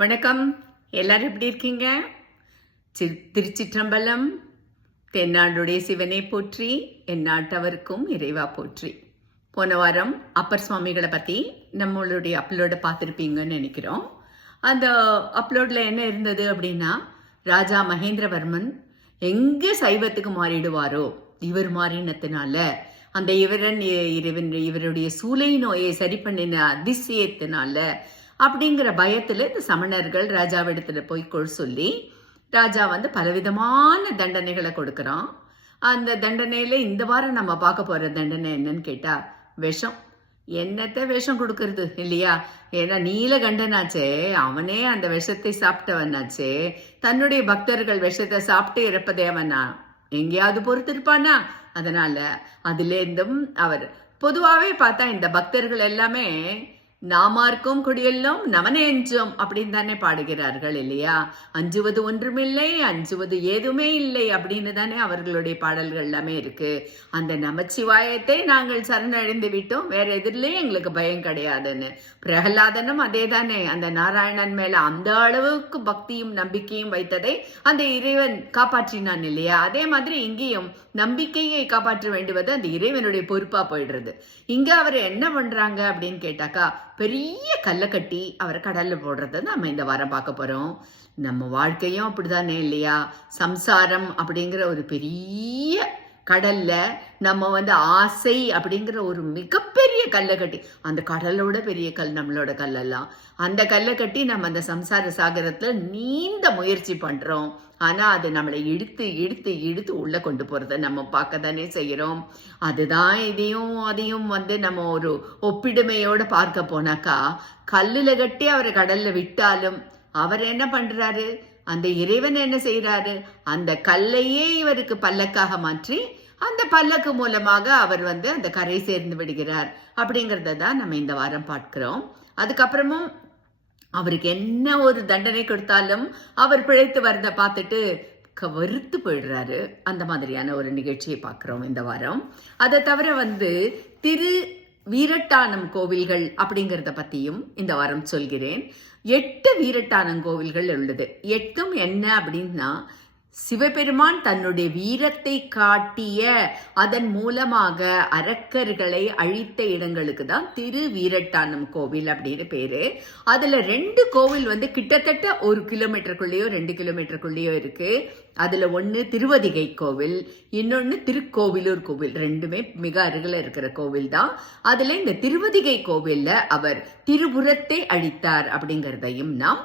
வணக்கம். எல்லாரும் எப்படி இருக்கீங்க? திருச்சிற்றம்பலம். தென்னாடுடைய சிவனை போற்றி, எந்நாட்டவருக்கும் இறைவா போற்றி. போன வாரம் அப்பர் சுவாமிகளை பற்றி நம்மளுடைய அப்லோட பார்த்துருப்பீங்கன்னு நினைக்கிறோம். அந்த அப்லோடில் என்ன இருந்தது அப்படின்னா, ராஜா மகேந்திரவர்மன் எங்கே சைவத்துக்கு மாறிடுவாரோ இவர் மாறினத்தினால அந்த இவருடைய சூளை நோயை சரி பண்ணின அதிசயத்தினால அப்படிங்கிற பயத்தில் இந்த சமணர்கள் ராஜாவிடத்துல போய் சொல்லி ராஜா பலவிதமான தண்டனைகளை கொடுக்குறான். அந்த தண்டனையில இந்த வாரம் நம்ம பார்க்க போற தண்டனை என்னன்னு கேட்டா விஷம். என்னத்த விஷம் கொடுக்கறது இல்லையா? ஏன்னா நீலகண்டனாச்சே, அவனே அந்த விஷத்தை சாப்பிட்டவனாச்சே. தன்னுடைய பக்தர்கள் விஷத்தை சாப்பிட்டு இறப்பதே அவனா எங்கேயாவது பொறுத்திருப்பானா? அதனால அதுல இருந்தும் அவர் பொதுவாகவே பார்த்தா இந்த பக்தர்கள் எல்லாமே நாமார்க்கும் குடியெல்லாம் நமனே அஞ்சோம் அப்படின்னு தானே பாடுகிறார்கள் இல்லையா? அஞ்சுவது ஒன்றுமில்லை, அஞ்சுவது ஏதுமே இல்லை அப்படின்னு தானே அவர்களுடைய பாடல்கள் எல்லாமே இருக்கு. அந்த நமச்சிவாயத்தை நாங்கள் சரணடைந்து விட்டோம், வேற எதிரிலே எங்களுக்கு பயம் கிடையாதுன்னு. பிரகலாதனும் அதே தானே, அந்த நாராயணன் மேல அந்த அளவுக்கு பக்தியும் நம்பிக்கையும் வைத்ததை அந்த இறைவன் காப்பாற்றினான் இல்லையா? அதே மாதிரி இங்கேயும் நம்பிக்கையை காப்பாற்ற வேண்டுவது அந்த இறைவனுடைய பொறுப்பா போயிடுறது. இங்க அவர் என்ன பண்றாங்க அப்படின்னு கேட்டாக்கா, பெரிய கல்லை கட்டி அவரை கடல்ல போடுறத நம்ம இந்த வாரம் பார்க்க போறோம். நம்ம வாழ்க்கையும் அப்படிதானே இல்லையா? சம்சாரம் அப்படிங்கிற ஒரு பெரிய கடல்ல நம்ம ஆசை அப்படிங்கிற ஒரு மிகப்பெரிய கல்லை கட்டி, அந்த கடலோட பெரிய கல் நம்மளோட கல்லெல்லாம், அந்த கல்லை கட்டி நம்ம அந்த சம்சார சாகரத்துல நீந்த முயற்சி பண்றோம். ஆனா அது நம்மளை இழுத்து இழுத்து இழுத்து உள்ள கொண்டு போறத நம்ம பார்க்க தானே செய்யறோம். அதுதான் இதையும் அதையும் நம்ம ஒரு ஒப்பிடுமையோட பார்க்க போனாக்கா, கல்லுல கட்டி அவரை கடல்ல விட்டாலும் அவர் என்ன பண்றாரு? அந்த இறைவன் என்ன செய்யறாரு? அந்த கல்லையே இவருக்கு பல்லக்காக மாற்றி அந்த பல்லக்கு மூலமாக அவர் அந்த கரை சேர்ந்து விடுகிறார். அப்படிங்கறத தான் நம்ம இந்த வாரம் பார்க்கிறோம். அதுக்கப்புறமும் அவருக்கு என்ன ஒரு தண்டனை கொடுத்தாலும் அவர் பிழைத்து வரத பார்த்துட்டு வெறுத்து போயிடுறாரு. அந்த மாதிரியான ஒரு நிகழ்ச்சியை பார்க்கிறோம் இந்த வாரம். அதை தவிர திரு வீரட்டானம் கோவில்கள் அப்படிங்கறத பத்தியும் இந்த வாரம் சொல்கிறேன். 8 வீரட்டானம் கோவில்கள் உள்ளது. 8ம் என்ன அப்படின்னா, சிவபெருமான் தன்னுடைய வீரத்தை காட்டிய அதன் மூலமாக அரக்கர்களை அழித்த இடங்களுக்கு தான் திரு வீரட்டானம் கோவில் அப்படின்னு பேரு. அதுல 2 கோவில் கிட்டத்தட்ட 1 கிலோமீட்டருக்குள்ளேயோ 2 கிலோமீட்டருக்குள்ளேயோ இருக்கு. அதுல ஒண்ணு திருவதிகை கோவில், இன்னொன்னு திருக்கோவிலூர் கோவில். 2மே மிக அருகில இருக்கிற கோவில் தான். அதுல இந்த திருவதிகை கோவில்ல அவர் திருபுரத்தை அழித்தார் அப்படிங்கறதையும் நாம்